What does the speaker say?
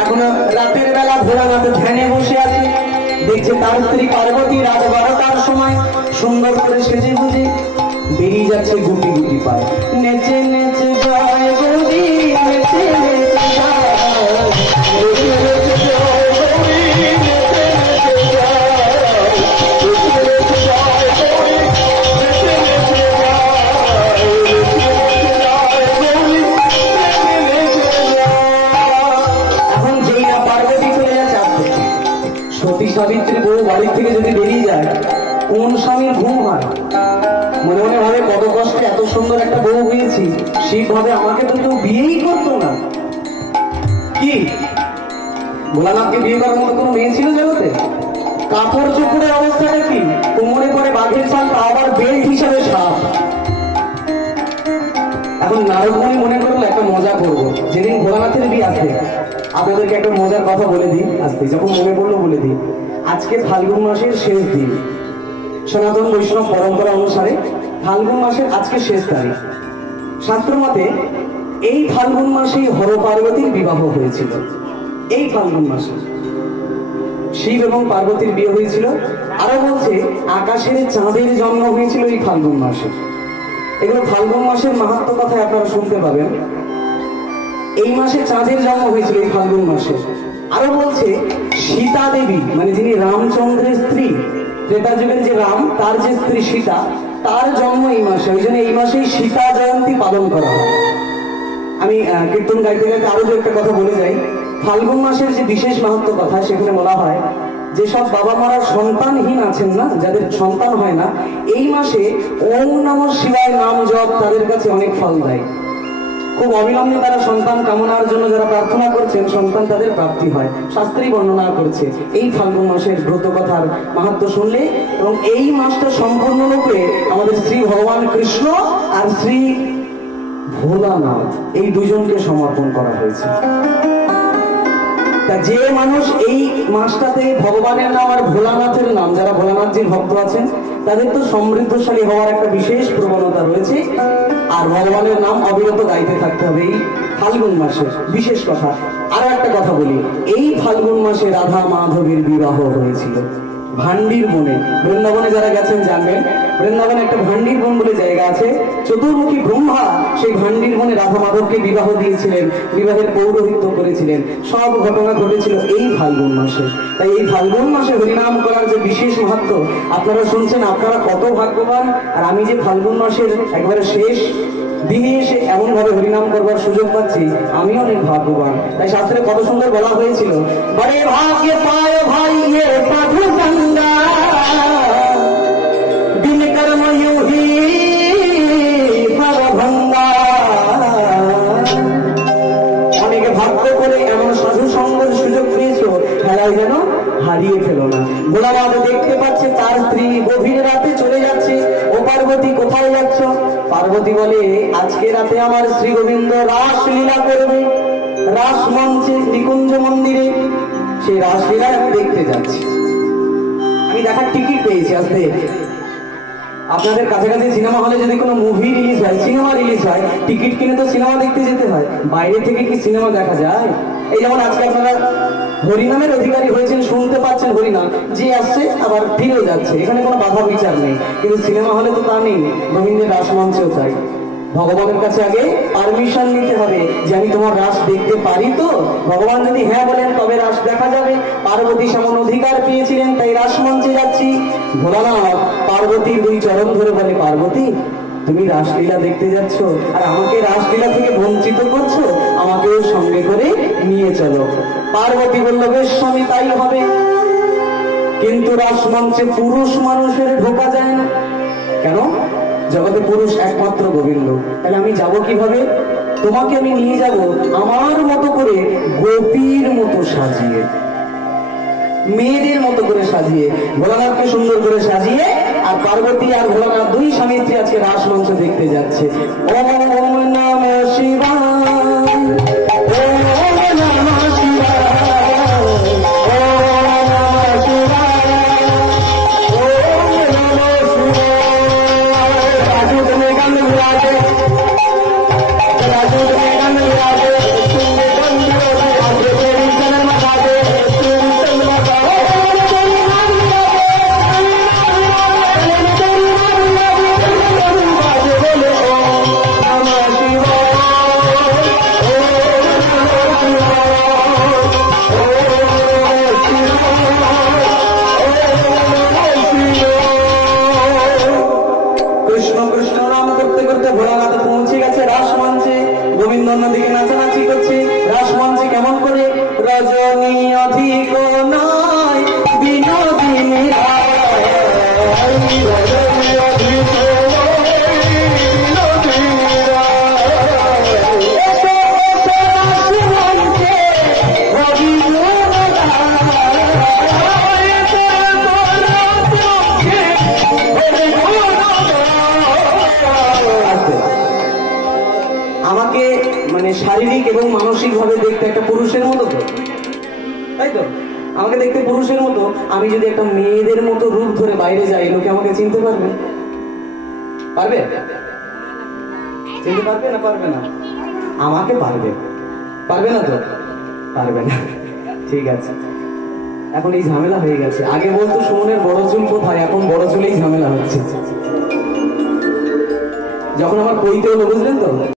এখনো রাতের বেলা ভোলানাথ ধ্যানে বসে আছে, দেখছে তার স্ত্রী পার্বতী রাত 12টার সময় সুন্দর করে সেজে বুঝে বেরিয়ে যাচ্ছে গুটি গুটি পায়, নেচে নেচে যায় গৌরী, নেচে নেচে যায়, নেচে নেচে যায় গৌরী, নেচে নেচে যায়, নেচে নেচে যায় গৌরী, নেচে নেচে যায়, নেচে নেচে যায় গৌরী, নেচে নেচে যায়। এখন যেই না পার্বতী চলে যাচ্ছে আসতে, সতী সাবিত্রী বউ বাড়ির থেকে যদি বেরিয়ে যায়, কোন স্বামীর ঘুম হয়? মনে মনে ভাবে কত কষ্টে এত সুন্দর একটা বউ হয়েছি, সেই ভাবে আমাকে তো কেউ বিয়েই করতো না। কি ভোলানাথকে বিয়ে করার মতো কোনো মেয়ে ছিল জগতে? কাপড় চোপড়ের অবস্থাটা কি? কোমরে পরে বাঘের ছাল, তা আবার বেল্ট হিসাবে সাপ। এখন নারদমণি মনে করলো একটা মজা করবো, যেদিন ভোলানাথের বিয়ে আসবে আপনাদেরকে একটা মজার কথা বলে দিই, আসতে যখন মনে পড়লো বলে দিই। আজকে ফাল্গুন মাসের শেষ দিন, সনাতন বৈষ্ণব পরম্পরা অনুসারে ফাল্গুন মাসের আজকে শেষ তারিখ। শাস্ত্র মতে এই ফাল্গুন মাসেই হর পার্বতীর বিবাহ হয়েছিল। এই ফাল্গুন মাসে শিব এবং পার্বতীর বিয়ে হয়েছিল। আরো বলছে আকাশের চাঁদের জন্ম হয়েছিল এই ফাল্গুন মাসে। এগুলো ফাল্গুন মাসের মাহাত্ম্য কথা আপনারা শুনতে পাবেন। এই মাসে চাঁদের জন্ম হয়েছিল, এই ফাল্গুন মাসে। আরো বলছে সীতা দেবী, মানে যিনি রামচন্দ্রের স্ত্রী, ত্রেতা যুগের যে রাম, তার যে স্ত্রী সীতা, তার জন্ম এই মাসে। ওই জন্য এই মাসেই সীতা জয়ন্তী পালন করা হয়। আমি কীর্তন গাইতে গাইতে আরো যে একটা কথা বলে যাই, ফাল্গুন মাসের যে বিশেষ মাহাত্ম্য কথা, সেখানে বলা হয় যেসব বাবা মারা সন্তানহীন আছেন না, যাদের সন্তান হয় না, এই মাসে ওম নমঃ শিবায় নাম জপ তাদের কাছে অনেক ফল দেয়। খুব অবিলম্বে তারা সন্তান কামনার জন্য যারা প্রার্থনা করছেন, সন্তান তাদের প্রাপ্তি হয়। শাস্ত্রী বর্ণনা করছে এই ফাল্গুন মাসের ব্রত কথার মাহাত্ম্য শুনলে। এবং এই মাসটা সম্পূর্ণরূপে আমাদের শ্রী ভগবান কৃষ্ণ আর শ্রী ভোলানাথ এই দুজনকে সমর্পণ করা হয়েছে। তা যে মানুষ এই মাসটাতে ভগবানের নাম আর ভোলানাথের নাম, যারা ভোলানাথজির ভক্ত আছেন, তাদের তো সমৃদ্ধশালী হওয়ার একটা বিশেষ প্রবণতা রয়েছে। আর ভগবানের নাম অবিরত গাইতে থাকতে হবে এই ফাল্গুন মাসে। বিশেষ কথা আরো একটা কথা বলি, এই ফাল্গুন মাসে রাধা মাধবের বিবাহ হয়েছিল ভান্ডির বনে। বৃন্দাবনে যারা গেছেন জানবেন, বৃন্দাবনে একটা ভান্ডির বন বলে জায়গা আছে। চতুর্মুখী ব্রহ্মা সেই ভান্ডির বনে রাধা মাধবকে বিবাহ দিয়েছিলেন, বিবাহের পৌরোহিত্য করেছিলেন। সব ঘটনা ঘটেছিল এই ফাল্গুন মাসে। তাই এই ফাল্গুন মাসে হরিনাম করার যে বিশেষ মাহাত্ম্য আপনারা শুনছেন, আপনারা কত ভাগ্যবান। আর আমি যে ফাল্গুন মাসের একবারে শেষ দিনে এসে এমন ভাবে হরিনাম করবার সুযোগ পাচ্ছি, আমি অনেক ভাগ্যবান। তাই শাস্ত্রে কত সুন্দর বলা হয়েছিল, বড়ে ভাগ্য পায় ভাই ये साधु संगा दिन कर्म यूही भंगा। অনেকে ভাগ্য করে এমন সাধু সঙ্গের সুযোগ পেয়েছো, খেলায় যেন হারিয়ে ফেলো না। ভোলানাথ দেখতে পাচ্ছে তার স্ত্রী গভীর রাতে চলে যাচ্ছে। ও পার্বতী কোথায় যাচ্ছ? পার্বতী বলে আজকে রাতে আমার শ্রী গোবিন্দ রাসলীলা করবে রাসমঞ্চে নিকুঞ্জ মন্দিরে। সেই রাসলীলা আমি দেখতে যাচ্ছি। আমি দেখার টিকিট পেয়েছি। আসতে আপনাদের কাছাকাছি সিনেমা হলে যদি কোনো মুভি রিলিজ হয়, সিনেমা রিলিজ হয়, টিকিট কিনে তো সিনেমা দেখতে যেতে হয়। বাইরে থেকে কি সিনেমা দেখা যায়? এই যেমন আজকে আপনারা হরিনামের অধিকারী হয়েছেন, শুনতে পাচ্ছেন হরিনাম, যে আসছে আবার ফিরেও যাচ্ছে, এখানে কোনো বাধা বিচার নেই। কিন্তু সিনেমা হলে তো তা নেই, গোবিন্দের রাসমঞ্চেও তাই। ভগবানের কাছে আগে পারমিশন নিতে হবে যে আমি তোমার রাস দেখতে পারি তো। ভগবান যদি হ্যাঁ বলেন তবে রাস দেখা যাবে। পার্বতী সেমন অধিকার পেয়েছিলেন, তাই রাসমঞ্চে যাচ্ছি। ভোলানাথ পার্বতীর দুই চরণ ধরে বলে, পার্বতী তুমি রাসলীলা দেখতে যাচ্ছ আর আমাকে রাসলীলা থেকে বঞ্চিত করছো, আমাকেও সঙ্গে করে নিয়ে চলো। পার্বতী বলল বেশ স্বামী, তাই হবে। কিন্তু রাসমঞ্চে পুরুষ মানুষের ঢোকা যায় না। কেন? জগতে পুরুষ একমাত্র গোবিন্দ। তাহলে আমি যাব কিভাবে? তোমাকে আমি নিয়ে যাব আমার মতো করে, গোপীর মতো সাজিয়ে, মেয়েদের মতো করে সাজিয়ে, ভোলানাথকে সুন্দর করে সাজিয়ে। আর পার্বতী আর ভোলানাথ দুই স্বামী স্ত্রী আজকে রাসমঞ্চ দেখতে যাচ্ছে। ওম নমঃ শিবায়, সুন্দর নদীকে নাচানাচি করছে রাসমঞ্চে কেমন করে রজনী অধিক নয় বিনোদিনী আমাকে মানে শারীরিক এবং মানসিক ভাবে দেখতে একটা পুরুষের মতো তো, তাই তো? আমাকে দেখতে পুরুষের মতো, আমি যদি একটা মেয়েদের মতো রূপ ধরে বাইরে যাই, লোকে আমাকে চিনতে পারবে? পারবে? চিনতে পারবে না পারবে না? আমাকে পারবে, পারবে না তো? পারবে না, ঠিক আছে। এখন এই ঝামেলা হয়ে গেছে। আগে বলতো সুমনের বড় চুল কোথায়, এখন বড় চুলেই ঝামেলা হচ্ছে। যখন আমার কইতে হলো, বুঝলেন তো?